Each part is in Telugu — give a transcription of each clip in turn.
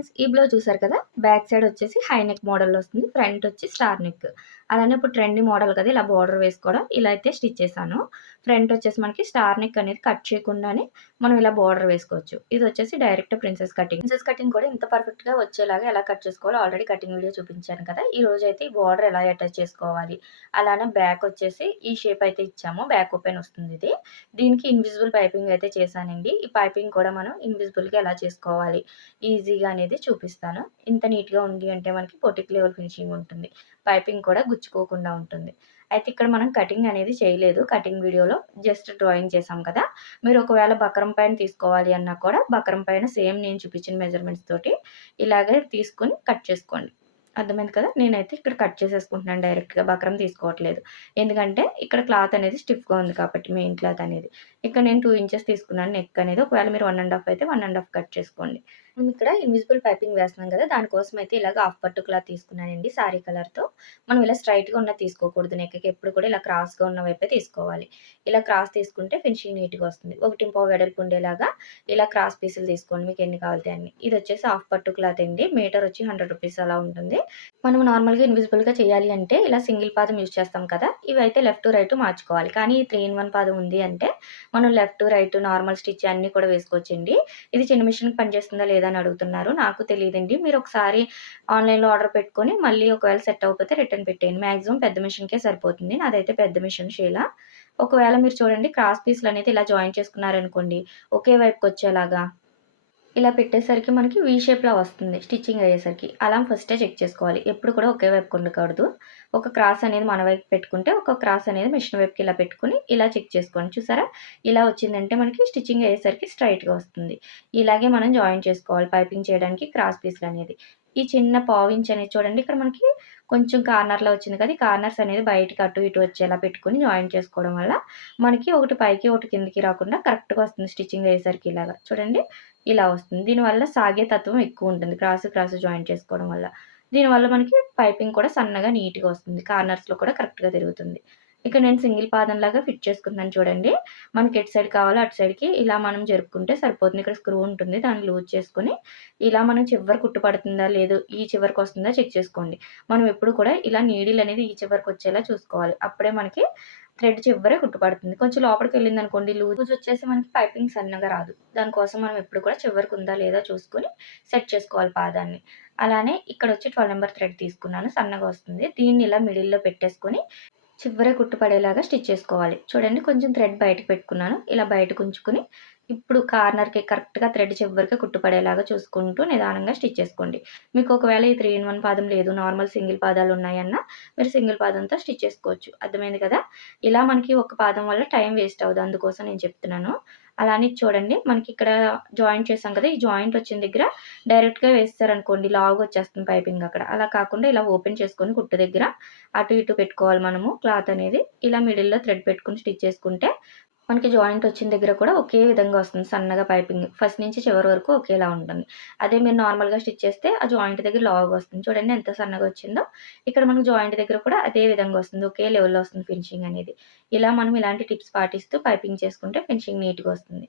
ఫ్రెండ్స్ ఈ బ్లౌజ్ చూసారు కదా? బ్యాక్ సైడ్ వచ్చేసి హై నెక్ మోడల్ వస్తుంది. ఫ్రంట్ వచ్చి స్టార్ నెక్. అలానే ఇప్పుడు ట్రెండింగ్ మోడల్ కదా ఇలా బార్డర్ వేసుకోవడం. ఇలా అయితే స్టిచ్ చేశాను. ఫ్రంట్ వచ్చేసి మనకి స్టార్ నెక్ అనేది కట్ చేయకుండానే మనం ఇలా బార్డర్ వేసుకోవచ్చు. ఇది వచ్చేసి direct princess cutting. Princess cutting కూడా ఇంత పర్ఫెక్ట్గా వచ్చేలాగా ఎలా కట్ చేసుకోవాలో ఆల్రెడీ కటింగ్ వీడియో చూపించాను కదా. ఈ రోజు అయితే ఈ బార్డర్ ఎలా అటాచ్ చేసుకోవాలి? అలానే బ్యాక్ వచ్చేసి ఈ షేప్ అయితే ఇచ్చాము. బ్యాక్ ఓపెన్ వస్తుంది ఇది. దీనికి ఇన్విజిబుల్ పైపింగ్ అయితే చేశానండి. ఈ పైపింగ్ కూడా మనం ఇన్విజిబుల్గా ఎలా చేసుకోవాలి? ఈజీగా అనేది చూపిస్తాను. ఇంత నీట్గా ఉంది అంటే మనకి పొటిక్ లెవెల్ ఫినిషింగ్ ఉంటుంది. పైపింగ్ కూడా గుచ్చుకోకుండా ఉంటుంది. అయితే ఇక్కడ మనం కటింగ్ అనేది చేయలేదు. కటింగ్ వీడియోలో జస్ట్ డ్రాయింగ్ చేసాం కదా. మీరు ఒకవేళ బకరం పైన తీసుకోవాలి అన్నా కూడా బకరం పైన సేమ్ నేను చూపించిన మెజర్మెంట్స్ తోటి ఇలాగే తీసుకొని కట్ చేసుకోండి. అర్థమైంది కదా? నేనైతే ఇక్కడ కట్ చేసేసుకుంటున్నాను డైరెక్ట్గా బక్రం తీసుకోవట్లేదు. ఎందుకంటే ఇక్కడ క్లాత్ అనేది స్టిఫ్గా ఉంది కాబట్టి మెయిన్ క్లాత్ అనేది. ఇక్కడ నేను టూ ఇంచెస్ తీసుకున్నాను. నెక్ అనేది. ఒకవేళ మీరు వన్ అండ్ హాఫ్ అయితే వన్ అండ్ హాఫ్ కట్ చేసుకోండి. మనం ఇక్కడ ఇన్విజిబుల్ పైపింగ్ వేస్తున్నాం కదా దానికోసం అయితే ఇలాగ హాఫ్ పట్టు క్లాత్ తీసుకున్నానండి సారీ కలర్తో మనం ఇలా స్ట్రైట్గా ఉన్న తీసుకోకూడదు నెక్కకి ఎప్పుడు కూడా ఇలా క్రాస్గా ఉన్న వైపే తీసుకోవాలి. ఇలా క్రాస్ తీసుకుంటే ఫినిషింగ్ నీట్గా వస్తుంది. ఒకటి ఇంపో వెడల్పు ఉండేలాగా ఇలా క్రాస్ పీసులు తీసుకోండి మీకు ఎన్ని కావాలి అన్ని. ఇది వచ్చేసి హాఫ్ పట్టు క్లాత్ అండి. మీటర్ వచ్చి హండ్రెడ్ రూపీస్ అలా ఉంటుంది. మనం నార్మల్గా ఇన్విజిబుల్గా చేయాలి అంటే ఇలా సింగిల్ పాదం యూజ్ చేస్తాం కదా ఇవి అయితే లెఫ్ట్ రైట్ మార్చుకోవాలి. కానీ త్రీ ఇన్ వన్ పాదం ఉంది అంటే మనం లెఫ్ట్ రైట్ నార్మల్ స్టిచ్ అన్నీ కూడా వేసుకోవచ్చండి. ఇది చిన్న మిషన్కి పనిచేస్తుందా లేదా అని అడుగుతున్నారు. నాకు తెలియదండి. మీరు ఒకసారి ఆన్లైన్లో ఆర్డర్ పెట్టుకొని మళ్ళీ ఒకవేళ సెట్ అవ్వకపోతే రిటర్న్ పెట్టేయండి. మ్యాక్సిమం పెద్ద మిషన్కే సరిపోతుంది. నాదైతే పెద్ద మిషన్ షీలా. ఒకవేళ మీరు చూడండి క్రాస్ పీస్లు అనేది ఇలా జాయిన్ చేసుకున్నారనుకోండి ఒకే వైపుకి వచ్చేలాగా ఇలా పెట్టేసరికి మనకి వీ షేప్లా వస్తుంది. స్టిచ్చింగ్ అయ్యేసరికి. అలా ఫస్టే చెక్ చేసుకోవాలి. ఎప్పుడు కూడా ఒకే వైపు ఉండకూడదు. ఒక క్రాస్ అనేది మన వైపు పెట్టుకుంటే ఒక క్రాస్ అనేది మిషన్ వైపుకి ఇలా పెట్టుకుని ఇలా చెక్ చేసుకోండి. చూసారా? ఇలా వచ్చిందంటే మనకి స్టిచ్చింగ్ అయ్యేసరికి స్ట్రైట్గా వస్తుంది. ఇలాగే మనం జాయిన్ చేసుకోవాలి పైపింగ్ చేయడానికి క్రాస్ పీస్లు అనేది. ఈ చిన్న పావించ్ అనేది చూడండి ఇక్కడ మనకి కొంచెం కార్నర్లో వచ్చింది కదా ఈ కార్నర్స్ అనేది బయటకి అటు ఇటు వచ్చేలా పెట్టుకుని జాయిన్ చేసుకోవడం వల్ల మనకి ఒకటి పైకి ఒకటి కిందకి రాకుండా కరెక్ట్గా వస్తుంది స్టిచ్చింగ్ అయ్యేసరికి ఇలాగా. చూడండి ఇలా వస్తుంది. దీనివల్ల సాగే తత్వం ఎక్కువ ఉంటుంది క్రాస్ క్రాస్ జాయిన్ చేసుకోవడం వల్ల. దీనివల్ల మనకి పైపింగ్ కూడా సన్నగా నీట్గా వస్తుంది. కార్నర్స్లో కూడా కరెక్ట్గా తిరుగుతుంది. ఇక్కడ నేను సింగిల్ పాదం లాగా ఫిట్ చేసుకుంటున్నాను చూడండి. మనకి ఎటు సైడ్ కావాలో అటు సైడ్కి ఇలా మనం జరుపుకుంటే సరిపోతుంది. ఇక్కడ స్క్రూ ఉంటుంది దాన్ని లూజ్ చేసుకుని ఇలా మనం చివరి కుట్టు పడుతుందా లేదు ఈ చివరికి వస్తుందా చెక్ చేసుకోండి. మనం ఎప్పుడు కూడా ఇలా నీడిల్ అనేది ఈ చివరికి వచ్చేలా చూసుకోవాలి. అప్పుడే మనకి థ్రెడ్ చివరే కుట్టుపడుతుంది కొంచెం లోపలికి వెళ్ళింది అనుకోండి లూజ్ వచ్చేసి మనకి పైపింగ్ సన్నగా రాదు. దానికోసం మనం ఎప్పుడు కూడా చివరికి ఉందా లేదా చూసుకొని సెట్ చేసుకోవాలి పాదాన్ని. అలానే ఇక్కడ వచ్చి ట్వెల్వ్ నెంబర్ థ్రెడ్ తీసుకున్నాను సన్నగా వస్తుంది. దీన్ని ఇలా మిడిల్లో పెట్టేసుకొని చివరే కుట్టుపడేలాగా స్టిచ్ చేసుకోవాలి. చూడండి కొంచెం థ్రెడ్ బయటకు పెట్టుకున్నాను. ఇలా బయటకు ఉంచుకుని ఇప్పుడు కార్నర్కి కరెక్ట్గా థ్రెడ్ చివరికి కుట్టుపడేలాగా చూసుకుంటూ నిదానంగా స్టిచ్ చేసుకోండి. మీకు ఒకవేళ ఈ త్రీ ఇన్ వన్ పాదం లేదు నార్మల్ సింగిల్ పాదాలు ఉన్నాయన్నా మీరు సింగిల్ పాదంతో స్టిచ్ చేసుకోవచ్చు. అర్థమైంది కదా? ఇలా మనకి ఒక పాదం వల్ల టైం వేస్ట్ అవ్వదు. అందుకోసం నేను చెప్తున్నాను. అలానే చూడండి. మనకి ఇక్కడ జాయింట్ చేసాం కదా? ఈ జాయింట్ వచ్చిన దగ్గర డైరెక్ట్గా వేస్తారనుకోండి. లాగ్ వచ్చేస్తుంది పైపింగ్ అక్కడ. అలా కాకుండా ఇలా ఓపెన్ చేసుకొని కుట్టు దగ్గర అటు ఇటు పెట్టుకోవాలి మనము క్లాత్ అనేది. ఇలా మిడిల్లో థ్రెడ్ పెట్టుకుని స్టిచ్ చేసుకుంటే మనకి జాయింట్ వచ్చిన దగ్గర కూడా ఒకే విధంగా వస్తుంది. సన్నగా పైపింగ్. ఫస్ట్ నుంచి చివరి వరకు ఒకేలా ఉంటుంది. అదే మీరు నార్మల్గా స్టిచ్ చేస్తే ఆ జాయింట్ దగ్గర లావుగా వస్తుంది. చూడండి ఎంత సన్నగా వచ్చిందో. ఇక్కడ మనకు జాయింట్ దగ్గర కూడా అదే విధంగా వస్తుంది. ఒకే లెవెల్లో వస్తుంది ఫినిషింగ్ అనేది. ఇలా మనం ఇలాంటి టిప్స్ పాటిస్తూ పైపింగ్ చేసుకుంటే ఫినిషింగ్ నీట్గా వస్తుంది.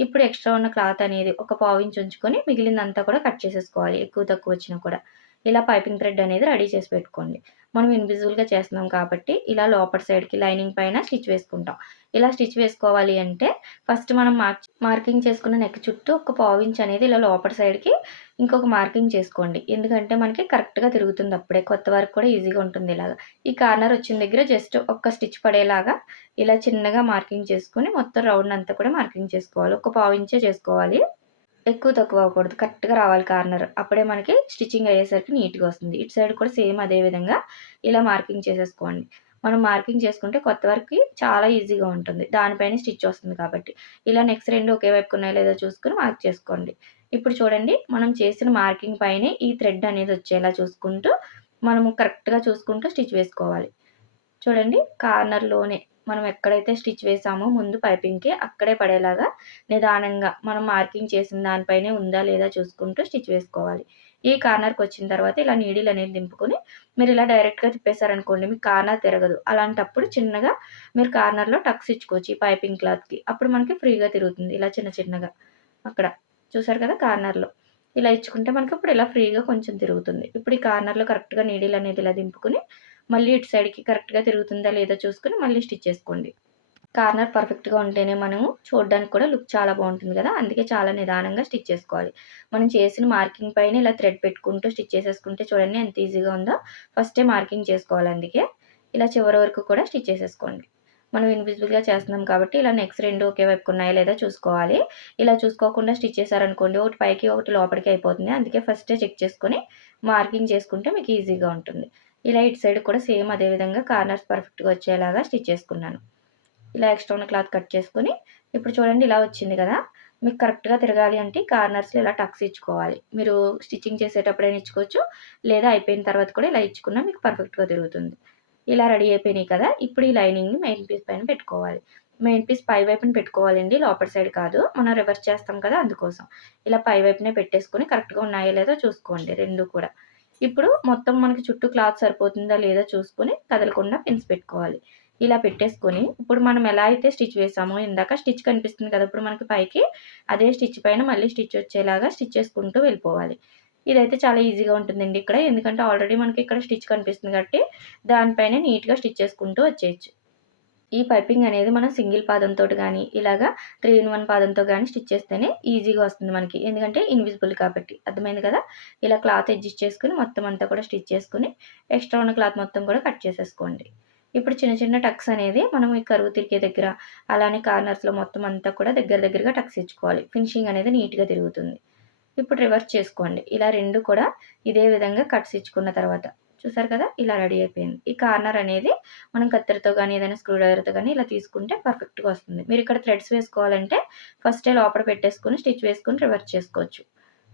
ఇప్పుడు ఎక్స్ట్రా ఉన్న క్లాత్ అనేది ఒక పావు ఇంచ్ ఉంచుకొని మిగిలిందంతా కూడా కట్ చేసేసుకోవాలి. ఎక్కువ తక్కువ వచ్చినా కూడా. ఇలా పైపింగ్ థ్రెడ్ అనేది రెడీ చేసి పెట్టుకోండి. మనం ఇన్విజిబుల్గా చేస్తున్నాం కాబట్టి ఇలా లోపల సైడ్కి లైనింగ్ పైన స్టిచ్ వేసుకుంటాం. ఇలా స్టిచ్ వేసుకోవాలి అంటే ఫస్ట్ మనం మార్క్ మార్కింగ్ చేసుకున్న నెక్ చుట్టూ ఒక పావు ఇంచ్ అనేది ఇలా లోపల సైడ్కి ఇంకొక మార్కింగ్ చేసుకోండి. ఎందుకంటే మనకి కరెక్ట్గా తిరుగుతుంది అప్పుడే. కొత్త వరకు కూడా ఈజీగా ఉంటుంది ఇలాగా. ఈ కార్నర్ వచ్చిన దగ్గర జస్ట్ ఒక్క స్టిచ్ పడేలాగా ఇలా చిన్నగా మార్కింగ్ చేసుకుని మొత్తం రౌండ్ అంతా కూడా మార్కింగ్ చేసుకోవాలి. ఒక పావించే చేసుకోవాలి. ఎక్కువ తక్కువ అవ్వకూడదు. కరెక్ట్గా రావాలి కార్నర్. అప్పుడే మనకి స్టిచ్చింగ్ అయ్యేసరికి నీట్గా వస్తుంది. ఇటు సైడ్ కూడా సేమ్ అదే విధంగా ఇలా మార్కింగ్ చేసేసుకోండి. మనం మార్కింగ్ చేసుకుంటే కొత్త వరకు చాలా ఈజీగా ఉంటుంది. దానిపైన స్టిచ్ వస్తుంది కాబట్టి. ఇలా నెక్స్ట్ రెండు ఒకే వైపు ఉన్నాయో లేదో చూసుకుని మార్క్ చేసుకోండి. ఇప్పుడు చూడండి మనం చేసిన మార్కింగ్ పైనే ఈ థ్రెడ్ అనేది వచ్చేలా చూసుకుంటూ మనము కరెక్ట్గా చూసుకుంటూ స్టిచ్ వేసుకోవాలి. చూడండి కార్నర్లోనే మనం ఎక్కడైతే స్టిచ్ వేసామో ముందు పైపింగ్కి అక్కడే పడేలాగా నిదానంగా మనం మార్కింగ్ చేసిన దానిపైనే ఉందా లేదా చూసుకుంటూ స్టిచ్ వేసుకోవాలి. ఈ కార్నర్కి వచ్చిన తర్వాత ఇలా నీడిల్ అనేది దింపుకొని మీరు ఇలా డైరెక్ట్గా తిప్పేశారనుకోండి మీకు కార్నర్ తిరగదు. అలాంటప్పుడు చిన్నగా మీరు కార్నర్లో టక్స్ ఇచ్చుకోవచ్చు ఈ పైపింగ్ క్లాత్కి. అప్పుడు మనకి ఫ్రీగా తిరుగుతుంది ఇలా చిన్న చిన్నగా. అక్కడ చూసారు కదా కార్నర్లో. ఇలా ఇచ్చుకుంటే మనకి ఇప్పుడు ఇలా ఫ్రీగా కొంచెం తిరుగుతుంది. ఇప్పుడు ఈ కార్నర్లో కరెక్ట్గా నీడిల్ అనేది ఇలా దింపుకుని మళ్ళీ ఇటు సైడ్కి కరెక్ట్గా తిరుగుతుందా లేదా చూసుకుని మళ్ళీ స్టిచ్ చేసుకోండి. కార్నర్ పర్ఫెక్ట్గా ఉంటేనే మనము చూడడానికి కూడా లుక్ చాలా బాగుంటుంది కదా? అందుకే చాలా నిదానంగా స్టిచ్ చేసుకోవాలి. మనం చేసిన మార్కింగ్ పైన ఇలా థ్రెడ్ పెట్టుకుంటూ స్టిచ్ చేసేసుకుంటే చూడండి ఎంత ఈజీగా ఉందో. ఫస్టే మార్కింగ్ చేసుకోవాలి అందుకే. ఇలా చివరి వరకు కూడా స్టిచ్ చేసేసుకోండి. మనం ఇన్విజిబుల్గా చేస్తున్నాం కాబట్టి ఇలా నెక్స్ట్ రెండు ఒకే వైపు ఉన్నాయా లేదా చూసుకోవాలి. ఇలా చూసుకోకుండా స్టిచ్ చేశారనుకోండి ఒకటి పైకి ఒకటి లోపలికి అయిపోతుంది. అందుకే ఫస్టే చెక్ చేసుకొని మార్కింగ్ చేసుకుంటే మీకు ఈజీగా ఉంటుంది. ఇలా ఇటు సైడ్ కూడా సేమ్ అదే విధంగా కార్నర్స్ పర్ఫెక్ట్గా వచ్చేలాగా స్టిచ్ చేసుకున్నాను. ఇలా ఎక్స్ట్రా ఉన్న క్లాత్ కట్ చేసుకుని ఇప్పుడు చూడండి ఇలా వచ్చింది కదా మీకు కరెక్ట్గా తిరగాలి అంటే కార్నర్స్లో ఇలా టక్స్ ఇచ్చుకోవాలి. మీరు స్టిచ్చింగ్ చేసేటప్పుడైనా ఇచ్చుకోవచ్చు లేదా అయిపోయిన తర్వాత కూడా ఇలా ఇచ్చుకున్నా మీకు పర్ఫెక్ట్గా తిరుగుతుంది. ఇలా రెడీ అయిపోయినాయి కదా ఇప్పుడు ఈ లైనింగ్ని మెయిన్ పీస్ పైన పెట్టుకోవాలి. మెయిన్ పీస్ పై వైపున పెట్టుకోవాలండి లోపల సైడ్ కాదు మనం రివర్స్ చేస్తాం కదా అందుకోసం. ఇలా పై వైపునే పెట్టేసుకొని కరెక్ట్గా ఉన్నాయో లేదో చూసుకోండి రెండు కూడా. ఇప్పుడు మొత్తం మనకి చుట్టూ క్లాత్ సరిపోతుందా లేదా చూసుకొని కదలకుండా పిన్స్ పెట్టుకోవాలి. ఇలా పెట్టేసుకొని ఇప్పుడు మనం ఎలా అయితే స్టిచ్ వేసామో ఇందాక స్టిచ్ కనిపిస్తుంది కదా ఇప్పుడు మనకి పైకి అదే స్టిచ్ పైన మళ్ళీ స్టిచ్ వచ్చేలాగా స్టిచ్ చేసుకుంటూ వెళ్ళిపోవాలి. ఇదైతే చాలా ఈజీగా ఉంటుందండి ఇక్కడ ఎందుకంటే ఆల్రెడీ మనకి ఇక్కడ స్టిచ్ కనిపిస్తుంది కాబట్టి దానిపైన నీట్గా స్టిచ్ చేసుకుంటూ వచ్చేయచ్చు. ఈ పైపింగ్ అనేది మనం సింగిల్ పాదంతో కానీ ఇలాగా త్రీ ఇన్ వన్ పాదంతో కానీ స్టిచ్ చేస్తేనే ఈజీగా వస్తుంది మనకి. ఎందుకంటే ఇన్విజిబుల్ కాబట్టి. అర్థమైంది కదా? ఇలా క్లాత్ అడ్జస్ట్ చేసుకుని మొత్తం అంతా కూడా స్టిచ్ చేసుకుని ఎక్స్ట్రా ఉన్న క్లాత్ మొత్తం కూడా కట్ చేసేసుకోండి. ఇప్పుడు చిన్న చిన్న టక్స్ అనేది మనం ఈ కరువు తిరిగే దగ్గర అలానే కార్నర్స్లో మొత్తం అంతా కూడా దగ్గర దగ్గరగా టక్స్ ఇచ్చుకోవాలి. ఫినిషింగ్ అనేది నీట్గా తిరుగుతుంది. ఇప్పుడు రివర్స్ చేసుకోండి. ఇలా రెండు కూడా ఇదే విధంగా కట్స్ ఇచ్చుకున్న తర్వాత చూసారు కదా? ఇలా రెడీ అయిపోయింది. ఈ కార్నర్ అనేది మనం కత్తెరతో కానీ ఏదైనా స్క్రూ డ్రైవర్తో కానీ ఇలా తీసుకుంటే పర్ఫెక్ట్గా వస్తుంది. మీరు ఇక్కడ థ్రెడ్స్ వేసుకోవాలంటే ఫస్టే లోపల పెట్టేసుకుని స్టిచ్ వేసుకుని రివర్స్ చేసుకోవచ్చు.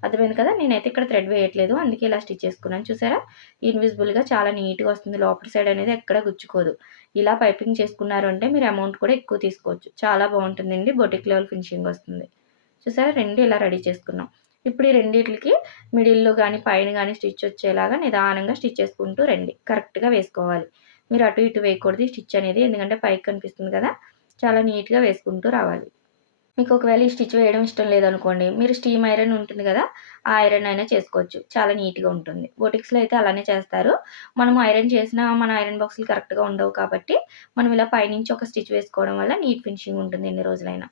అర్థమైంది కదా? నేనైతే ఇక్కడ థ్రెడ్ వేయట్లేదు. అందుకే ఇలా స్టిచ్ చేసుకున్నాను. చూసారా? ఇన్విజిబుల్గా చాలా నీట్గా వస్తుంది. లోపల సైడ్ అనేది ఎక్కడ గుచ్చుకోదు. ఇలా పైపింగ్ చేసుకున్నారు అంటే మీరు అమౌంట్ కూడా ఎక్కువ తీసుకోవచ్చు. చాలా బాగుంటుందండి. బొటిక్ లెవెల్ ఫినిషింగ్ వస్తుంది. చూసారా? రెండు ఇలా రెడీ చేసుకున్నాం. ఇప్పుడు ఈ రెండింటికి మిడిల్లో కానీ పైన కానీ స్టిచ్ వచ్చేలాగా నిదానంగా స్టిచ్ చేసుకుంటూ రండి. కరెక్ట్గా వేసుకోవాలి. మీరు అటు ఇటు వేయకూడదు స్టిచ్ అనేది. ఎందుకంటే పైకి కనిపిస్తుంది కదా చాలా నీట్గా వేసుకుంటూ రావాలి. మీకు ఒకవేళ ఈ స్టిచ్ వేయడం ఇష్టం లేదనుకోండి మీరు స్టీమ్ ఐరన్ ఉంటుంది కదా ఆ ఐరన్ అయినా చేసుకోవచ్చు. చాలా నీట్గా ఉంటుంది. బోటిక్స్లో అయితే అలానే చేస్తారు. మనం ఐరన్ చేసిన మన ఐరన్ బాక్సులు కరెక్ట్గా ఉండవు కాబట్టి మనం ఇలా పైనుంచి ఒక స్టిచ్ వేసుకోవడం వల్ల నీట్ ఫినిషింగ్ ఉంటుంది ఎన్ని రోజులైనా.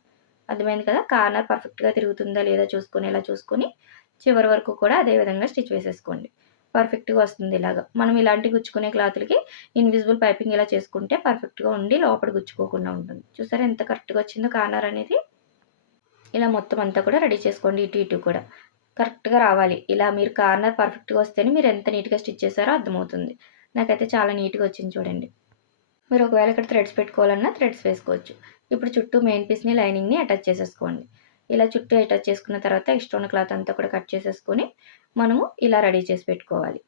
అర్థమైంది కదా? కార్నర్ పర్ఫెక్ట్గా తిరుగుతుందా లేదా చూసుకొని ఇలా చూసుకొని చివరి వరకు కూడా అదే విధంగా స్టిచ్ వేసేసుకోండి. పర్ఫెక్ట్గా వస్తుంది ఇలాగా. మనం ఇలాంటి గుచ్చుకునే క్లాత్లకి ఇన్విజిబుల్ పైపింగ్ ఇలా చేసుకుంటే పర్ఫెక్ట్గా ఉండి లోపల గుచ్చుకోకుండా ఉంటుంది. చూసారా ఎంత కరెక్ట్గా వచ్చిందో కార్నర్ అనేది? ఇలా మొత్తం అంతా కూడా రెడీ చేసుకోండి ఇటు ఇటు కూడా. కరెక్ట్గా రావాలి. ఇలా మీరు కార్నర్ పర్ఫెక్ట్గా వస్తేనే మీరు ఎంత నీట్గా స్టిచ్ చేశారో అర్థమవుతుంది. నాకైతే చాలా నీట్గా వచ్చింది చూడండి. మీరు ఒకవేళ ఇక్కడ థ్రెడ్స్ పెట్టుకోవాలన్నా థ్రెడ్స్ వేసుకోవచ్చు. ఇప్పుడు చుట్టూ మెయిన్ పీస్ని లైనింగ్ని అటాచ్ చేసేసుకోండి. ఇలా చుట్టూ అటాచ్ చేసుకున్న తర్వాత ఎక్స్ట్రా క్లాత్ అంతా కూడా కట్ చేసేసుకొని మనము ఇలా రెడీ చేసి పెట్టుకోవాలి.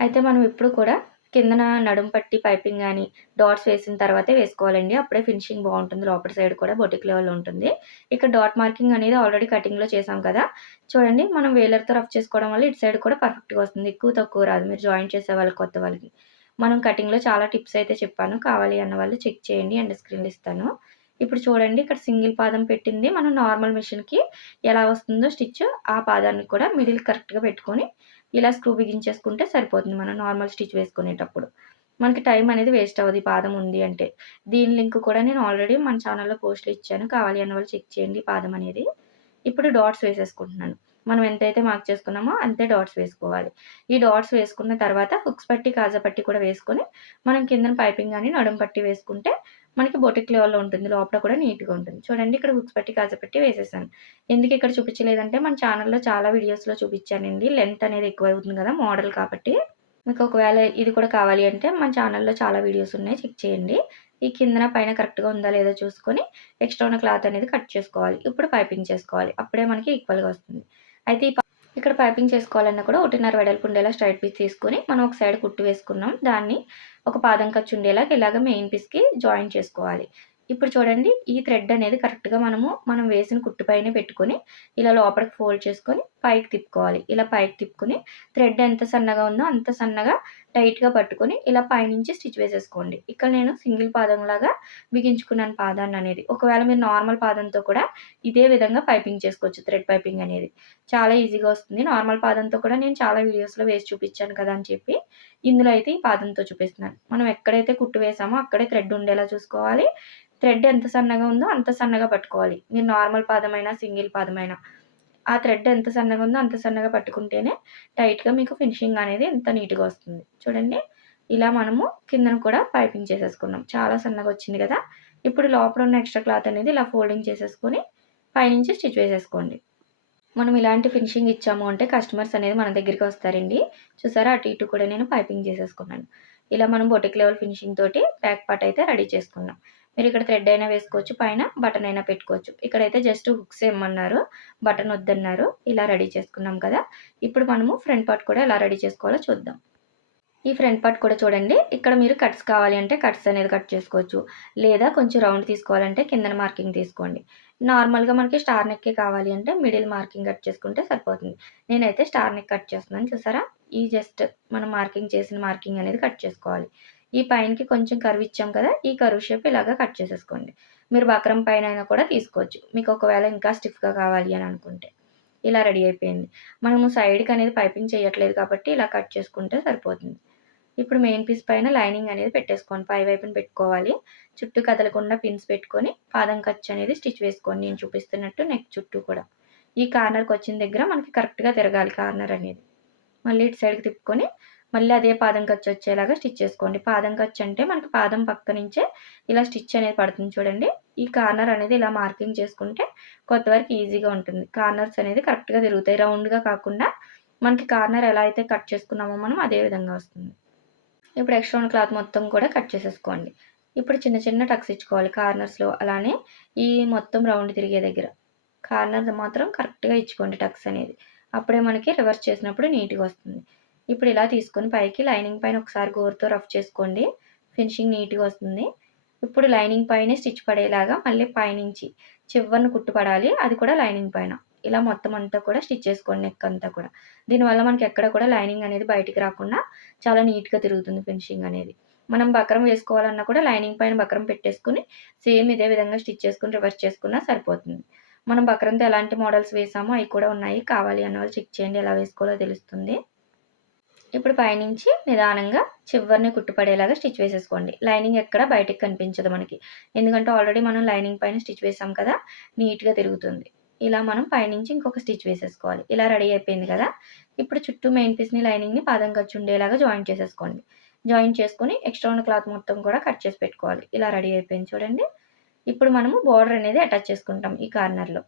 అయితే మనం ఇప్పుడు కూడా కిందన నడుం పట్టి పైపింగ్ కానీ డాట్స్ వేసిన తర్వాతే వేసుకోవాలండి. అప్పుడే ఫినిషింగ్ బాగుంటుంది. లోపల సైడ్ కూడా బొటిక్ లెవెల్ ఉంటుంది. ఇక్కడ డాట్ మార్కింగ్ అనేది ఆల్రెడీ కటింగ్లో చేసాం కదా. చూడండి మనం వేలర్తో రఫ్ చేసుకోవడం వల్ల ఇటు సైడ్ కూడా పర్ఫెక్ట్గా వస్తుంది. ఎక్కువ తక్కువ రాదు. మీరు జాయిన్ చేసే వాళ్ళకి కొత్త వాళ్ళకి. మనం కటింగ్లో చాలా టిప్స్ అయితే చెప్పాను. కావాలి అన్న వాళ్ళు చెక్ చేయండి. అండ్ స్క్రీన్లు ఇస్తాను. ఇప్పుడు చూడండి ఇక్కడ సింగిల్ పాదం పెట్టింది. మనం నార్మల్ మిషన్కి ఎలా వస్తుందో స్టిచ్ ఆ పాదాన్ని కూడా మిడిల్ కరెక్ట్గా పెట్టుకొని ఇలా స్క్రూ బిగించేసుకుంటే సరిపోతుంది. మనం నార్మల్ స్టిచ్ వేసుకునేటప్పుడు. మనకి టైం అనేది వేస్ట్ అవ్వదు ఈ పాదం ఉంది అంటే. దీని లింక్ కూడా నేను ఆల్రెడీ మన ఛానల్లో పోస్ట్లు ఇచ్చాను. కావాలి అన్న వాళ్ళు చెక్ చేయండి పాదం అనేది. ఇప్పుడు డాట్స్ వేసేసుకుంటున్నాను. మనం ఎంతైతే మార్క్ చేసుకున్నామో అంతే డాట్స్ వేసుకోవాలి. ఈ డాట్స్ వేసుకున్న తర్వాత హుక్స్ పట్టి కాజా పట్టి కూడా వేసుకొని మనం కింద పైపింగ్ కానీ నడుం పట్టి వేసుకుంటే మనకి బొటిక్ లెవెల్లో ఉంటుంది. లోపల కూడా నీట్గా ఉంటుంది. చూడండి ఇక్కడ హుక్స్ పట్టి కాజా వేసేసాను. ఎందుకు ఇక్కడ చూపించలేదంటే మన ఛానల్లో చాలా వీడియోస్లో చూపించానండి. లెంత్ అనేది ఎక్కువ అవుతుంది కదా మోడల్ కాబట్టి. మీకు ఒకవేళ ఇది కూడా కావాలి అంటే మన ఛానల్లో చాలా వీడియోస్ ఉన్నాయి. చెక్ చేయండి. ఈ కిందన పైన కరెక్ట్గా ఉందా లేదో చూసుకొని ఎక్స్ట్రా ఉన్న క్లాత్ అనేది కట్ చేసుకోవాలి. ఇప్పుడు పైపింగ్ చేసుకోవాలి. అప్పుడే మనకి ఈక్వల్గా వస్తుంది. అయితే ఈ ఇక్కడ పైపింగ్ చేసుకోవాలన్నా కూడా ఒకటిన్నర వెడల్పు ఉండేలా స్ట్రైట్ పీస్ తీసుకొని మనం ఒక సైడ్ కుట్టు వేసుకున్నాం దాన్ని ఒక పాదం ఖర్చు ఉండేలాగా ఇలాగ మెయిన్ పీస్కి జాయిన్ చేసుకోవాలి ఇప్పుడు చూడండి ఈ థ్రెడ్ అనేది కరెక్ట్‌గా మనము మనం వేసిన కుట్టు పైన పెట్టుకొని, ఇలా లోపలికి ఫోల్డ్ చేసుకొని పైకి తిప్పుకోవాలి. ఇలా పైకి తిప్పుకొని థ్రెడ్ ఎంత సన్నగా ఉందో అంత సన్నగా టైట్‌గా పట్టుకొని ఇలా పైనుంచి స్టిచ్ వేసేసుకోండి. ఇక్కడ నేను సింగిల్ పాదంలాగా బిగించుకున్నాను పాదాన్ని అనేది ఒకవేళ మీరు నార్మల్ పాదంతో కూడా ఇదే విధంగా పైపింగ్ చేసుకోవచ్చు థ్రెడ్ పైపింగ్ అనేది. చాలా ఈజీగా వస్తుంది. నార్మల్ పాదంతో కూడా నేను చాలా వీడియోస్‌లో వేసి చూపించాను కదా అని చెప్పి, ఇందులో అయితే ఈ పాదంతో చూపిస్తున్నాను. మనం ఎక్కడైతే కుట్టు వేసామో అక్కడే థ్రెడ్ ఉండేలా చూసుకోవాలి. థ్రెడ్ ఎంత సన్నగా ఉందో అంత సన్నగా పట్టుకోవాలి. మీరు నార్మల్ పాదమైనా, సింగిల్ పాదమైనా. ఆ థ్రెడ్ ఎంత సన్నగా ఉందో అంత సన్నగా పట్టుకుంటేనే టైట్‌గా మీకు ఫినిషింగ్ అనేది ఎంత నీట్‌గా వస్తుంది. చూడండి. ఇలా మనము కిందన కూడా పైపింగ్ చేసేసుకున్నాం. చాలా సన్నగా వచ్చింది కదా! ఇప్పుడు లోపల ఉన్న ఎక్స్‌ట్రా క్లాత్ అనేది ఇలా ఫోల్డింగ్ చేసేసుకొని పైనుంచి స్టిచ్ వేసేసుకోండి. మనం ఇలాంటి ఫినిషింగ్ ఇచ్చాము అంటే కస్టమర్స్ అనేది మన దగ్గరికి వస్తారండి. చూసారా అటు ఇటు కూడా నేను పైపింగ్ చేసేసుకున్నాను. ఇలా మనం బొటిక్ లెవెల్ ఫినిషింగ్ తోటి బ్యాక్ పార్ట్ అయితే రెడీ చేసుకున్నాం. మీరు ఇక్కడ థ్రెడ్ అయినా వేసుకోవచ్చు. పైన బటన్ అయినా పెట్టుకోవచ్చు. ఇక్కడైతే జస్ట్ హుక్స్ ఏమన్నారు బటన్ వద్దన్నారు. ఇలా రెడీ చేసుకున్నాం కదా! ఇప్పుడు మనము ఫ్రంట్ పార్ట్ కూడా ఎలా రెడీ చేసుకోవాలో చూద్దాం. ఈ ఫ్రంట్ పార్ట్ కూడా చూడండి. ఇక్కడ మీరు కట్స్ కావాలి అంటే కట్స్ అనేది కట్ చేసుకోవచ్చు. లేదా కొంచెం రౌండ్ తీసుకోవాలంటే కిందన మార్కింగ్ తీసుకోండి. నార్మల్‌గా మనకి స్టార్ నెక్కే కావాలి అంటే మిడిల్ మార్కింగ్ కట్ చేసుకుంటే సరిపోతుంది. నేనైతే స్టార్ నెక్ కట్ చేస్తున్నాను. చూసారా? ఈ జస్ట్ మనం మార్కింగ్ చేసిన మార్కింగ్ అనేది కట్ చేసుకోవాలి. ఈ పైనకి కొంచెం కరువు ఇచ్చాం కదా! ఈ కరువు షేప్ ఇలాగా కట్ చేసేసుకోండి. మీరు బక్రం పైన అయినా కూడా తీసుకోవచ్చు. మీకు ఒకవేళ ఇంకా స్టిఫ్‌గా కావాలి అని అనుకుంటే. ఇలా రెడీ అయిపోయింది. మనము సైడ్‌కి అనేది పైపింగ్ చేయట్లేదు కాబట్టి ఇలా కట్ చేసుకుంటే సరిపోతుంది. ఇప్పుడు మెయిన్ పీస్ పైన లైనింగ్ అనేది పెట్టేసుకోండి. పై వైపున పెట్టుకోవాలి. చుట్టూ కదలకుండా పిన్స్ పెట్టుకొని పాదం ఖర్చు అనేది స్టిచ్ వేసుకోండి. నేను చూపిస్తున్నట్టు నెక్ చుట్టూ కూడా. ఈ కార్నర్‌కి వచ్చిన దగ్గర మనకి కరెక్ట్‌గా తిరగాలి కార్నర్ అనేది. మళ్ళీ ఇటు సైడ్‌కి తిప్పుకొని మళ్ళీ అదే పాదం ఖర్చు వచ్చేలాగా స్టిచ్ చేసుకోండి. పాదం ఖర్చు అంటే మనకి పాదం పక్క నుంచే ఇలా స్టిచ్ అనేది పడుతుంది చూడండి. ఈ కార్నర్ అనేది ఇలా మార్కింగ్ చేసుకుంటే కొత్త వరకు ఈజీగా ఉంటుంది. కార్నర్స్ అనేది కరెక్ట్‌గా తిరుగుతాయి. రౌండ్‌గా కాకుండా మనకి కార్నర్ ఎలా అయితే కట్ చేసుకున్నామో మనం అదే విధంగా వస్తుంది. ఇప్పుడు ఎక్స్ట్రా ఉన్న క్లాత్ మొత్తం కూడా కట్ చేసేసుకోండి. ఇప్పుడు చిన్న చిన్న టక్స్ ఇచ్చుకోవాలి కార్నర్స్‌లో. అలానే ఈ మొత్తం రౌండ్ తిరిగే దగ్గర. కార్నర్ మాత్రం కరెక్ట్‌గా ఇచ్చుకోండి టక్స్ అనేది. అప్పుడే మనకి రివర్స్ చేసినప్పుడు నీట్‌గా వస్తుంది. ఇప్పుడు ఇలా తీసుకొని పైకి లైనింగ్ పైన ఒకసారి గోరుతో రఫ్ చేసుకోండి. ఫినిషింగ్ నీట్‌గా వస్తుంది. ఇప్పుడు లైనింగ్ పైనే స్టిచ్ పడేలాగా మళ్ళీ పైనుంచి చివరిని కుట్టు పడాలి. అది కూడా లైనింగ్ పైన. ఇలా మొత్తం అంతా కూడా స్టిచ్ చేసుకోండి నెక్ అంతా కూడా. దీనివల్ల మనకి ఎక్కడ కూడా లైనింగ్ అనేది బయటికి రాకుండా చాలా నీట్‌గా తిరుగుతుంది ఫినిషింగ్ అనేది. మనం బక్రం వేసుకోవాలన్నా కూడా లైనింగ్ పైన బక్రం పెట్టేసుకొని సేమ్ ఇదే విధంగా స్టిచ్ చేసుకుని రివర్స్ చేసుకున్నా సరిపోతుంది. మనం బక్రంతో ఎలాంటి మోడల్స్ వేసామో అవి కూడా ఉన్నాయి. కావాలి అన్నవాళ్ళు చెక్ చేయండి ఎలా వేసుకోవాలో తెలుస్తుంది. ఇప్పుడు పైనుంచి నిదానంగా చివరిని కుట్టుపడేలాగా స్టిచ్ వేసేసుకోండి. లైనింగ్ ఎక్కడ బయటికి కనిపించదు మనకి. ఎందుకంటే ఆల్రెడీ మనం లైనింగ్ పైన స్టిచ్ వేసాం కదా! నీట్‌గా తిరుగుతుంది. ఇలా మనం పైనుంచి ఇంకొక స్టిచ్ వేసేసుకోవాలి. ఇలా రెడీ అయిపోయింది కదా! ఇప్పుడు చుట్టూ మెయిన్ పీస్‌ని లైనింగ్‌ని పాదం ఖర్చు ఉండేలాగా జాయింట్ చేసేసుకోండి. జాయింట్ చేసుకుని ఎక్స్ట్రా ఉన్న క్లాత్ మొత్తం కూడా కట్ చేసి పెట్టుకోవాలి. ఇలా రెడీ అయిపోయింది చూడండి. ఇప్పుడు మనము బోర్డర్ అనేది అటాచ్ చేసుకుంటాం ఈ కార్నర్‌లో.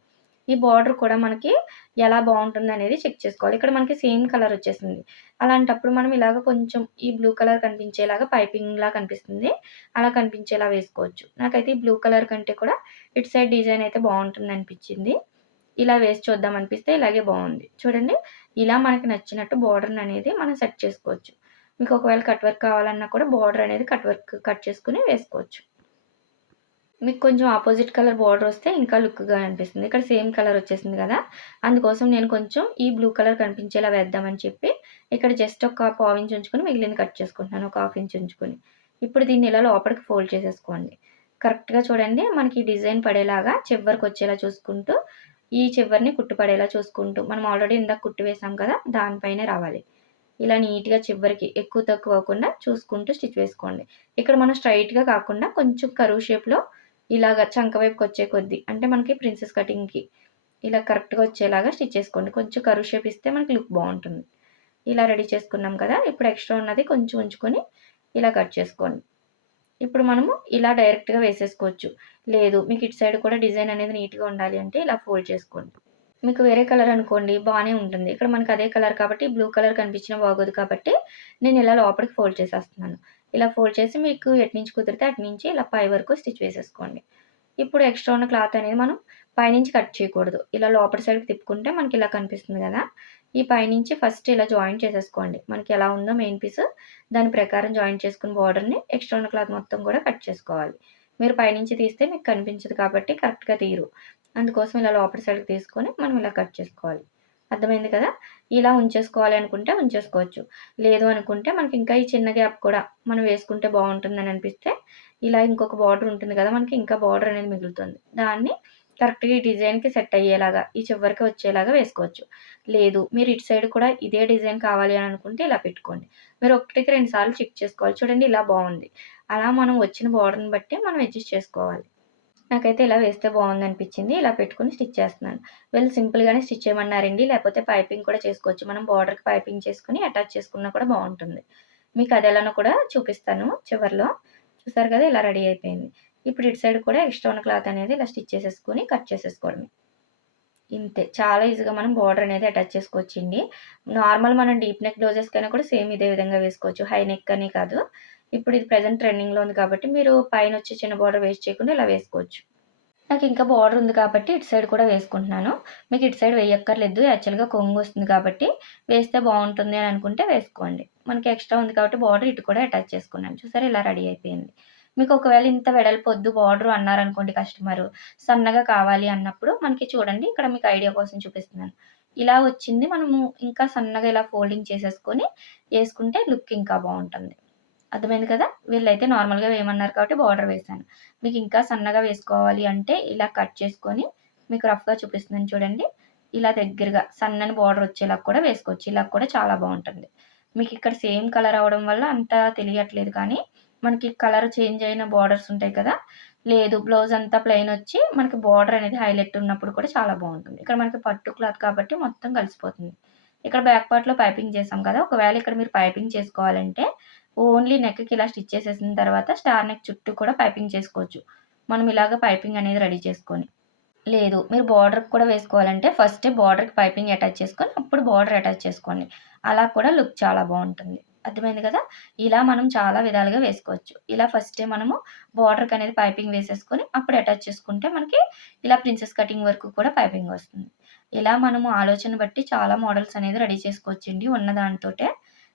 ఈ బార్డర్ కూడా మనకి ఎలా బాగుంటుంది అనేది చెక్ చేసుకోవాలి. ఇక్కడ మనకి సేమ్ కలర్ వచ్చేసింది. అలాంటప్పుడు మనం ఇలాగ కొంచెం ఈ బ్లూ కలర్ కనిపించేలాగా పైపింగ్‌లా కనిపిస్తుంది. అలా కనిపించేలా వేసుకోవచ్చు. నాకైతే ఈ బ్లూ కలర్ కంటే కూడా ఇటు సైడ్ డిజైన్ అయితే బావుంటుందనిపించింది. ఇలా వేసి చూద్దాం అనిపిస్తే ఇలాగే బాగుంది చూడండి. ఇలా మనకి నచ్చినట్టు బార్డర్ అనేది మనం సెట్ చేసుకోవచ్చు. మీకు ఒకవేళ కట్ వర్క్ కావాలన్నా కూడా బార్డర్ అనేది కట్ వర్క్ కట్ చేసుకుని వేసుకోవచ్చు. మీకు కొంచెం ఆపోజిట్ కలర్ బోర్డర్ వస్తే ఇంకా లుక్‌గా అనిపిస్తుంది. ఇక్కడ సేమ్ కలర్ వచ్చేసింది కదా! అందుకోసం నేను కొంచెం ఈ బ్లూ కలర్ కనిపించేలా వేద్దామని చెప్పి ఇక్కడ జస్ట్ ఒక పావించ్ ఉంచుకొని మిగిలింది కట్ చేసుకుంటున్నాను. ఒక హాఫ్ ఇంచ్ ఉంచుకొని. ఇప్పుడు దీన్ని ఇలా లోపలికి ఫోల్డ్ చేసేసుకోండి. కరెక్ట్‌గా చూడండి మనకి డిజైన్ పడేలాగా చివరికి వచ్చేలా చూసుకుంటూ ఈ చివరిని కుట్టు పడేలా చూసుకుంటూ మనం ఆల్రెడీ ఇందాక కుట్టు వేసాం కదా! దానిపైనే రావాలి. ఇలా నీట్‌గా చివరికి ఎక్కువ తక్కువ అవ్వకుండా చూసుకుంటూ స్టిచ్ వేసుకోండి. ఇక్కడ మనం స్ట్రైట్గా కాకుండా కొంచెం కరువు షేప్‌లో ఇలాగ చంక వైపుకి వచ్చే కొద్దీ అంటే మనకి ప్రిన్సెస్ కటింగ్‌కి ఇలా కరెక్ట్‌గా వచ్చేలాగా స్టిచ్ చేసుకోండి. కొంచెం కరువు షేప్ ఇస్తే మనకి లుక్ బాగుంటుంది ఇలా రెడీ చేసుకున్నాం కదా! ఇప్పుడు ఎక్స్ట్రా ఉన్నది కొంచెం ఉంచుకొని ఇలా కట్ చేసుకోండి. ఇప్పుడు మనము ఇలా డైరెక్ట్‌గా వేసేసుకోవచ్చు. లేదు మీకు ఇటు సైడ్ కూడా డిజైన్ అనేది నీట్‌గా ఉండాలి అంటే ఇలా ఫోల్డ్ చేసుకోండి. మీకు వేరే కలర్ అనుకోండి బాగానే ఉంటుంది. ఇక్కడ మనకు అదే కలర్ కాబట్టి బ్లూ కలర్ కనిపించినా బాగోదు కాబట్టి నేను ఇలా లోపలికి ఫోల్డ్ చేసేస్తున్నాను. ఇలా ఫోల్డ్ చేసి మీకు ఎటు నుంచి కుదిరితే అటు నుంచి ఇలా పై వరకు స్టిచ్ వేసేసుకోండి. ఇప్పుడు ఎక్స్ట్రా ఉన్న క్లాత్ అనేది మనం పైనుంచి కట్ చేయకూడదు. ఇలా లోపల సైడ్‌కి తిప్పుకుంటే మనకి ఇలా కనిపిస్తుంది కదా! ఈ పైనుంచి ఫస్ట్ ఇలా జాయింట్ చేసేసుకోండి. మనకి ఎలా ఉందో మెయిన్ పీస్ దాని ప్రకారం జాయింట్ చేసుకుని బోర్డర్‌ని ఎక్స్ట్రా ఉన్న క్లాత్ మొత్తం కూడా కట్ చేసుకోవాలి. మీరు పైనుంచి తీస్తే మీకు కనిపించదు కాబట్టి కరెక్ట్‌గా తీరు అందుకోసం ఇలా లోపలి సైడ్‌కి తీసుకొని మనం ఇలా కట్ చేసుకోవాలి. అర్థమైంది కదా! ఇలా ఉంచేసుకోవాలి అనుకుంటే ఉంచేసుకోవచ్చు. లేదు అనుకుంటే మనకి ఇంకా ఈ చిన్న గ్యాప్ కూడా మనం వేసుకుంటే బాగుంటుందని అనిపిస్తే ఇలా ఇంకొక బార్డర్ ఉంటుంది కదా! మనకి ఇంకా బార్డర్ అనేది మిగులుతుంది. దాన్ని కరెక్ట్‌గా ఈ డిజైన్‌కి సెట్ అయ్యేలాగా ఈ చివరికి వచ్చేలాగా వేసుకోవచ్చు. లేదు మీరు ఇటు సైడ్ కూడా ఇదే డిజైన్ కావాలి అని అనుకుంటే ఇలా పెట్టుకోండి. మీరు ఒకటికి రెండు సార్లు చెక్ చేసుకోవాలి. చూడండి ఇలా బాగుంది అలా మనం వచ్చిన బార్డర్‌ని బట్టి మనం అడ్జస్ట్ చేసుకోవాలి. నాకైతే ఇలా వేస్తే బాగుంది అనిపించింది ఇలా పెట్టుకొని స్టిచ్ చేస్తున్నాను. వీళ్ళు సింపుల్‌గానే స్టిచ్ చేయమన్నారండి. లేకపోతే పైపింగ్ కూడా చేసుకోవచ్చు. మనం బార్డర్‌కి పైపింగ్ చేసుకొని అటాచ్ చేసుకున్నా కూడా బాగుంటుంది మీకు అది ఎలానో కూడా చూపిస్తాను చివర్లో. చూసారు కదా! ఇలా రెడీ అయిపోయింది. ఇప్పుడు ఇటు సైడ్ కూడా ఎక్స్ట్రా ఉన్న క్లాత్ అనేది ఇలా స్టిచ్ చేసేసుకొని కట్ చేసేసుకోవడమే. ఇంతే. చాలా ఈజీగా మనం బార్డర్ అనేది అటాచ్ చేసుకోవచ్చండి. నార్మల్ మనం డీప్ నెక్ బ్లౌజెస్‌కైనా కూడా సేమ్ ఇదే విధంగా వేసుకోవచ్చు. హై నెక్ అని కాదు. ఇప్పుడు ఇది ప్రెజెంట్ ట్రెండింగ్‌లో ఉంది కాబట్టి మీరు పైన వచ్చే చిన్న బార్డర్ వేస్ట్ చేయకుండా ఇలా వేసుకోవచ్చు. నాకు ఇంకా బార్డర్ ఉంది కాబట్టి ఇటు సైడ్ కూడా వేసుకుంటున్నాను. మీకు ఇటు సైడ్ వేయక్కర్లేదు. యాక్చువల్‌గా కొంగు వస్తుంది కాబట్టి వేస్తే బాగుంటుంది అని అనుకుంటే వేసుకోండి. మనకి ఎక్స్ట్రా ఉంది కాబట్టి బార్డర్ ఇటు కూడా అటాచ్ చేసుకున్నాను. చూసారా ఇలా రెడీ అయిపోయింది. మీకు ఒకవేళ ఇంత వెడల్పొద్దు బార్డర్ అన్నారనుకోండి కస్టమర్ సన్నగా కావాలి అన్నప్పుడు మనకి చూడండి ఇక్కడ మీకు ఐడియా కోసం చూపిస్తున్నాను. ఇలా వచ్చింది మనము ఇంకా సన్నగా ఇలా ఫోల్డింగ్ చేసేసుకొని వేసుకుంటే లుక్ ఇంకా బాగుంటుంది అర్థమైంది కదా! వీళ్ళైతే నార్మల్‌గా వేయమన్నారు కాబట్టి బార్డర్ వేశాను. మీకు ఇంకా సన్నగా వేసుకోవాలి అంటే ఇలా కట్ చేసుకొని మీకు రఫ్‌గా చూపిస్తుందని చూడండి. ఇలా దగ్గరగా సన్నని బార్డర్ వచ్చేలాగా కూడా వేసుకోవచ్చు. ఇలా కూడా చాలా బాగుంటుంది మీకు ఇక్కడ సేమ్ కలర్ అవడం వల్ల అంత తెలియట్లేదు కానీ మనకి కలర్ చేంజ్ అయిన బార్డర్స్ ఉంటాయి కదా! లేదు బ్లౌజ్ అంతా ప్లెయిన్ వచ్చి మనకి బార్డర్ అనేది హైలైట్ ఉన్నప్పుడు కూడా చాలా బాగుంటుంది ఇక్కడ మనకి పట్టు క్లాత్ కాబట్టి మొత్తం కలిసిపోతుంది. ఇక్కడ బ్యాక్ పార్ట్‌లో పైపింగ్ చేసాం కదా! ఒకవేళ ఇక్కడ మీరు పైపింగ్ చేసుకోవాలంటే ఓన్లీ నెక్‌కి ఇలా స్టిచ్ చేసేసిన తర్వాత స్టార్ నెక్ చుట్టూ కూడా పైపింగ్ చేసుకోవచ్చు. మనం ఇలాగ పైపింగ్ అనేది రెడీ చేసుకొని. లేదు మీరు బార్డర్‌కి కూడా వేసుకోవాలంటే ఫస్టే బార్డర్‌కి పైపింగ్ అటాచ్ చేసుకొని అప్పుడు బార్డర్ అటాచ్ చేసుకోండి. అలా కూడా లుక్ చాలా బాగుంటుంది అర్థమైంది కదా! ఇలా మనం చాలా విధాలుగా వేసుకోవచ్చు. ఇలా ఫస్టే మనము బార్డర్‌కి అనేది పైపింగ్ వేసేసుకొని అప్పుడు అటాచ్ చేసుకుంటే మనకి ఇలా ప్రిన్సెస్ కటింగ్ వరకు కూడా పైపింగ్ వస్తుంది. ఇలా మనము ఆలోచన బట్టి చాలా మోడల్స్ అనేది రెడీ చేసుకోవచ్చండి ఉన్న దానితోటే.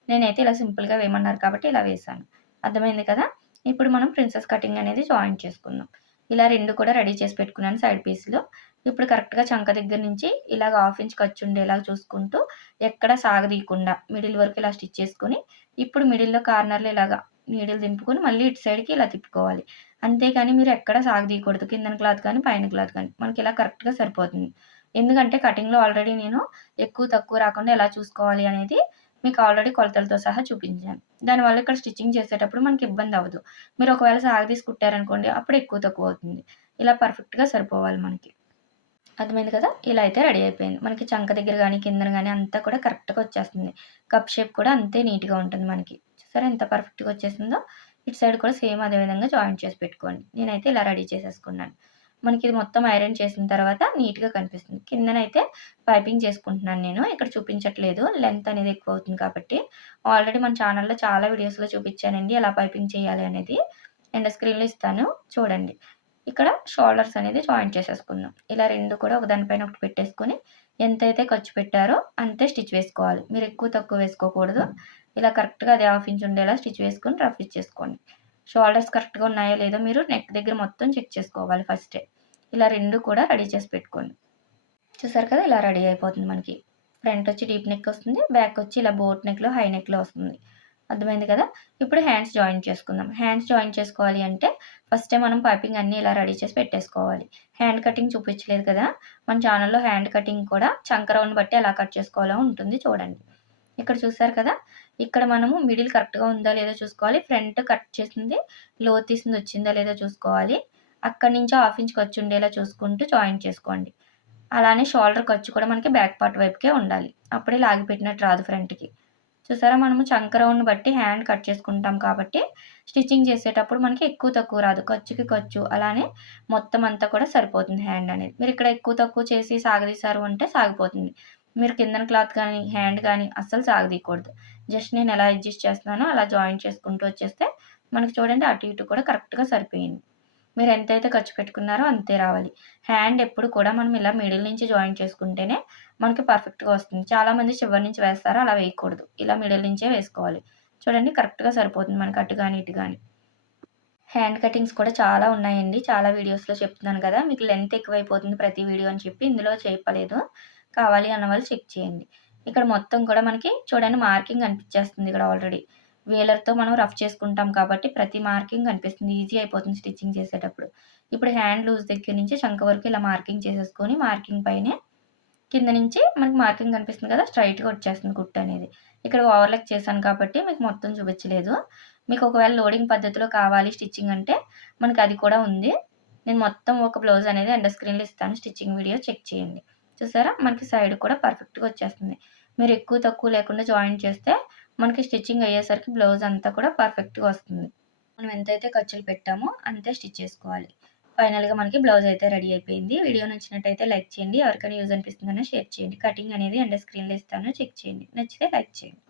నేనైతే ఇలా సింపుల్‌గా వేయమన్నారు కాబట్టి ఇలా వేసాను అర్థమైంది కదా! ఇప్పుడు మనం ప్రిన్సెస్ కటింగ్ అనేది జాయిన్ చేసుకుందాం. ఇలా రెండు కూడా రెడీ చేసి పెట్టుకున్నాను సైడ్ పీస్లో ఇప్పుడు కరెక్ట్‌గా చంక దగ్గర నుంచి ఇలాగ హాఫ్ ఇంచ్ ఖర్చు ఉండేలాగా చూసుకుంటూ ఎక్కడ సాగదీయకుండా మిడిల్ వరకు ఇలా స్టిచ్ చేసుకుని ఇప్పుడు మిడిల్‌లో కార్నర్‌లో ఇలాగా నీడిల్ దింపుకొని మళ్ళీ ఇటు సైడ్‌కి ఇలా తిప్పుకోవాలి. అంతేకాని మీరు ఎక్కడ సాగదీయకూడదు. కిందన క్లాత్ కానీ, పైన క్లాత్ కానీ. మనకి ఇలా కరెక్ట్‌గా సరిపోతుంది. ఎందుకంటే కటింగ్‌లో ఆల్రెడీ నేను ఎక్కువ తక్కువ రాకుండా ఎలా చూసుకోవాలి అనేది మీకు ఆల్రెడీ కొలతలతో సహా చూపించాను. దానివల్ల ఇక్కడ స్టిచ్చింగ్ చేసేటప్పుడు మనకి ఇబ్బంది అవ్వదు. మీరు ఒకవేళ సాగదీసి కుట్టారనుకోండి అప్పుడు ఎక్కువ తక్కువ అవుతుంది. ఇలా పర్ఫెక్ట్‌గా సరిపోవాలి మనకి. అర్థమైంది కదా! ఇలా అయితే రెడీ అయిపోయింది. మనకి చంక దగ్గర కానీ కిందన కానీ అంతా కూడా కరెక్ట్‌గా వచ్చేస్తుంది. కప్ షేప్ కూడా అంతే నీట్‌గా ఉంటుంది మనకి. సరే ఎంత పర్ఫెక్ట్‌గా వచ్చేసిందో? ఇటు సైడ్ కూడా సేమ్ అదే విధంగా జాయింట్ చేసి పెట్టుకోండి. నేనైతే ఇలా రెడీ చేసేసుకున్నాను. మనకి ఇది మొత్తం ఐరన్ చేసిన తర్వాత నీట్‌గా కనిపిస్తుంది. కిందనైతే పైపింగ్ చేసుకుంటున్నాను నేను. ఇక్కడ చూపించట్లేదు. లెంత్ అనేది ఎక్కువ అవుతుంది కాబట్టి. ఆల్రెడీ మన ఛానల్‌లో చాలా వీడియోస్‌లో చూపించానండి ఎలా పైపింగ్ చేయాలి అనేది. ఎండ్ స్క్రీన్‌లో ఇస్తాను చూడండి. ఇక్కడ షోల్డర్స్ అనేది జాయింట్ చేసేసుకుందాం. ఇలా రెండు కూడా ఒకదానిపైన ఒకటి పెట్టేసుకొని ఎంతైతే ఖర్చు పెట్టారో అంతే స్టిచ్ వేసుకోవాలి. మీరు ఎక్కువ తక్కువ వేసుకోకూడదు. ఇలా కరెక్ట్‌గా అదే హాఫ్ ఇంచ్ ఉండేలా స్టిచ్ వేసుకొని రఫ్ ఇచ్చేసుకోండి. షోల్డర్స్ కరెక్ట్‌గా ఉన్నాయో లేదో మీరు నెక్ దగ్గర మొత్తం చెక్ చేసుకోవాలి ఫస్టే. ఇలా రెండు కూడా రెడీ చేసి పెట్టుకోండి. చూసారు కదా! ఇలా రెడీ అయిపోతుంది మనకి. ఫ్రంట్ వచ్చి డీప్ నెక్ వస్తుంది. బ్యాక్ వచ్చి ఇలా బోట్ నెక్‌లో, హై నెక్‌లో వస్తుంది. అర్థమైంది కదా! ఇప్పుడు హ్యాండ్స్ జాయింట్ చేసుకుందాం. హ్యాండ్స్ జాయింట్ చేసుకోవాలి అంటే ఫస్టే మనం పైపింగ్ అన్నీ ఇలా రెడీ చేసి పెట్టేసుకోవాలి. హ్యాండ్ కటింగ్ చూపించలేదు కదా! మన ఛానల్‌లో హ్యాండ్ కటింగ్ కూడా చంక రౌండ్ బట్టి ఎలా కట్ చేసుకోవాలో ఉంటుంది చూడండి. ఇక్కడ చూసారు కదా! ఇక్కడ మనము మిడిల్ కరెక్ట్‌గా ఉందా లేదో చూసుకోవాలి. ఫ్రంట్ కట్ చేసింది లో తీసింది వచ్చిందా లేదో చూసుకోవాలి. అక్కడి నుంచి హాఫ్ ఇంచ్ ఖర్చు ఉండేలా చూసుకుంటూ జాయింట్ చేసుకోండి. అలానే షోల్డర్ ఖర్చు కూడా మనకి బ్యాక్ పార్ట్ వైపుకే ఉండాలి. అప్పుడే లాగి పెట్టినట్టు రాదు ఫ్రంట్‌కి. చూసారా మనము చంక రౌండ్ బట్టి హ్యాండ్ కట్ చేసుకుంటాం కాబట్టి స్టిచ్చింగ్ చేసేటప్పుడు మనకి ఎక్కువ తక్కువ రాదు. ఖర్చుకి ఖర్చు అలానే మొత్తం అంతా కూడా సరిపోతుంది హ్యాండ్ అనేది. మీరు ఇక్కడ ఎక్కువ తక్కువ చేసి సాగదీశారు అంటే సాగిపోతుంది. మీరు కిందన క్లాత్ కానీ, హ్యాండ్ కానీ అస్సలు సాగదీయకూడదు. జస్ట్ నేను ఎలా అడ్జస్ట్ చేస్తున్నానో అలా జాయింట్ చేసుకుంటూ వచ్చేస్తే మనకి చూడండి అటు ఇటు కూడా కరెక్ట్‌గా సరిపోయింది. మీరు ఎంతైతే ఖర్చు పెట్టుకున్నారో అంతే రావాలి. హ్యాండ్ ఎప్పుడు కూడా మనం ఇలా మిడిల్ నుంచి జాయిన్ చేసుకుంటేనే మనకి పర్ఫెక్ట్‌గా వస్తుంది. చాలామంది చివరి నుంచి వేస్తారు. అలా వేయకూడదు. ఇలా మిడిల్ నుంచే వేసుకోవాలి. చూడండి కరెక్ట్‌గా సరిపోతుంది మనకి అటు కానీ ఇటు కానీ హ్యాండ్ కటింగ్స్ కూడా చాలా ఉన్నాయండి. చాలా వీడియోస్‌లో చెప్తున్నాను కదా! మీకు లెంత్ ఎక్కువైపోతుంది ప్రతి వీడియో అని చెప్పి ఇందులో చెప్పలేదు. కావాలి అన్న వాళ్ళు చెక్ చేయండి. ఇక్కడ మొత్తం కూడా మనకి చూడండి మార్కింగ్ కనిపించేస్తుంది ఇక్కడ ఆల్రెడీ. వేలర్‌తో మనం రఫ్ చేసుకుంటాం కాబట్టి ప్రతి మార్కింగ్ కనిపిస్తుంది. ఈజీ అయిపోతుంది స్టిచ్చింగ్ చేసేటప్పుడు. ఇప్పుడు హ్యాండ్ లూజ్ దగ్గర నుంచి చంక వరకు ఇలా మార్కింగ్ చేసేసుకొని మార్కింగ్ పైనే కింద నుంచి మనకి మార్కింగ్ కనిపిస్తుంది కదా! స్ట్రైట్గా వచ్చేస్తుంది కుట్టు అనేది. ఇక్కడ ఓవర్లక్ చేశాను కాబట్టి మీకు మొత్తం చూపించలేదు. మీకు ఒకవేళ లోడింగ్ పద్ధతిలో కావాలి స్టిచ్చింగ్ అంటే మనకి అది కూడా ఉంది. నేను మొత్తం ఒక బ్లౌజ్ అనేది ఎండ స్క్రీన్‌లో ఇస్తాను. స్టిచ్చింగ్ వీడియో చెక్ చేయండి. చూసారా? మనకి సైడ్ కూడా పర్ఫెక్ట్‌గా వచ్చేస్తుంది. మీరు ఎక్కువ తక్కువ లేకుండా జాయిన్ చేస్తే మనకి స్టిచ్చింగ్ అయ్యేసరికి బ్లౌజ్ అంతా కూడా పర్ఫెక్ట్‌గా వస్తుంది. మనం ఎంతైతే ఖర్చులు పెట్టామో అంతే స్టిచ్ చేసుకోవాలి. ఫైనల్‌గా మనకి బ్లౌజ్ అయితే రెడీ అయిపోయింది. వీడియో నచ్చినట్టయితే లైక్ చేయండి. ఎవరికైనా యూజ్ అనిపిస్తుందన్నా షేర్ చేయండి. కటింగ్ అనేది అండర్ స్క్రీన్‌లో ఇస్తాను చెక్ చేయండి. నచ్చితే లైక్ చేయండి.